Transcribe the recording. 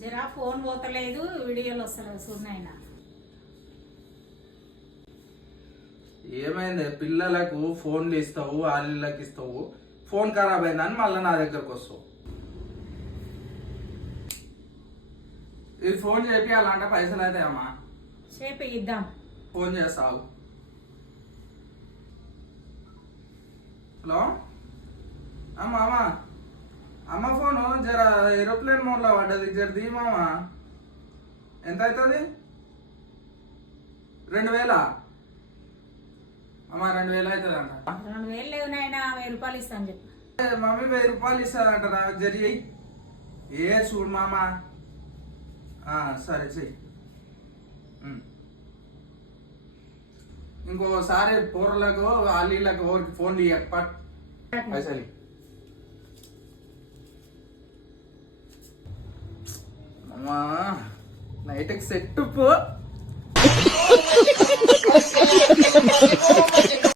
జరా ఫోన్ పోతలేదు, వీడియోలు వస్తలేదు సున్నైనా. ఏమైంది? పిల్లలకు ఫోన్లు ఇస్తావు, వాళ్ళకి ఇస్తావు, ఫోన్ ఖరాబ్ అయిందని మళ్ళీ నా దగ్గరకు వస్తావు. ఇది ఫోన్ చేపియాలంటే పైసలు అయితే అమ్మా చేపిద్దాం. ఫోన్ చేస్తావు. హలో అమ్మా అమ్మా అమ్మ ఫోను జర ఏరోప్లేన్ మోడ్లో పడ్డది, జర దీమమ్మా. ఎంత అవుతుంది? 2000 అమ్మా. 2000 అవుతుంది అంట. 2000 లేవు నాయనా, 1000 రూపాయలు ఇస్తాను చెప్పు. మమ్మీ 1000 రూపాయలు ఇస్తారంట. జరి ఏ చూడు మామ. సరే చెయ్యి. ఇంకోసారి పూర్లకు అల్లీలకు ఫోన్ ఇయ్యక పట్ పైసలు. అమ్మా నైట్కి సెట్ పో.